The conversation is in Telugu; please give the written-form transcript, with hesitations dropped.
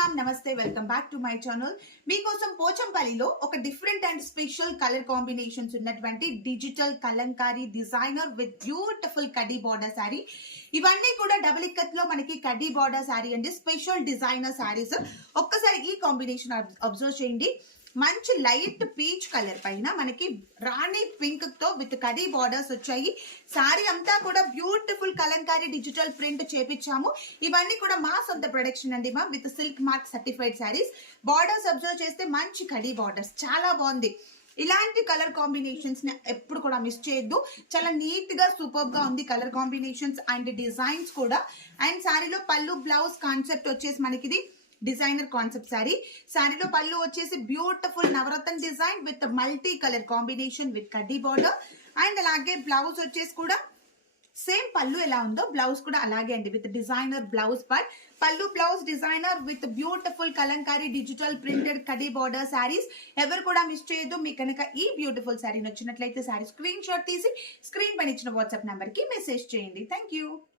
మ్యామ్, నమస్తే. Welcome back to my channel. మీకోసం పోచంపల్లిలో ఒక different and special colour combinations ఉన్నటువంటి digital Kalamkari designer with beautiful కడ్డీ బార్డర్ శారీ. ఇవన్నీ కూడా డబుల్ ఇక్కత్ లో మనకి కడ్డీ బార్డర్ శారీ అండి, స్పెషల్ డిజైనర్ శారీస్. ఒక్కసారి ఈ కాంబినేషన్ అబ్జర్వ్ చేయండి. మంచి లైట్ పీచ్ కలర్ పైన మనకి రాణి పింక్ తో విత్ కడీ బార్డర్స్ వచ్చాయి. సారీ అంతా కూడా బ్యూటిఫుల్ కలంకారీ డిజిటల్ ప్రింట్ చేపించాము. ఇవన్నీ కూడా మా సొంత ప్రొడక్షన్ అండి మా, with silk mark certified saris. Borders observe చేస్తే మంచి కడీ బార్డర్స్, చాలా బాగుంది. ఇలాంటి కలర్ కాంబినేషన్స్ ని ఎప్పుడు కూడా మిస్ చేయొద్దు. చాలా నీట్ గా సూపర్ గా ఉంది కలర్ కాంబినేషన్స్ అండ్ డిజైన్స్ కూడా. అండ్ శారీలో పళ్ళు బ్లౌజ్ కాన్సెప్ట్ వచ్చేసి మనకి డిజైనర్ కాన్సెప్ట్ శారీ. శారీలో పళ్ళు వచ్చేసి బ్యూటిఫుల్ నవరత్న design with multi colour combination with కడ్డీ బార్డర్. అండ్ అలాగే బ్లౌజ్ వచ్చేసి కూడా సేమ్ పళ్ళు ఎలా ఉందో బ్లౌజ్ కూడా అలాగే అండి, విత్ డిజైనర్ బ్లౌజ్ పార్ట్. పళ్ళు blouse designer with beautiful Kalamkari digital printed కడ్డీ బార్డర్ శారీస్. ఎవరు కూడా మిస్ చేయొద్దు. మీకు కనుక ఈ బ్యూటిఫుల్ శారీ నచ్చినట్లయితే శారీ స్క్రీన్ షాట్ తీసి స్క్రీన్ పైన ఇచ్చిన వాట్సాప్ నెంబర్ కి మెసేజ్ చేయండి. Thank you.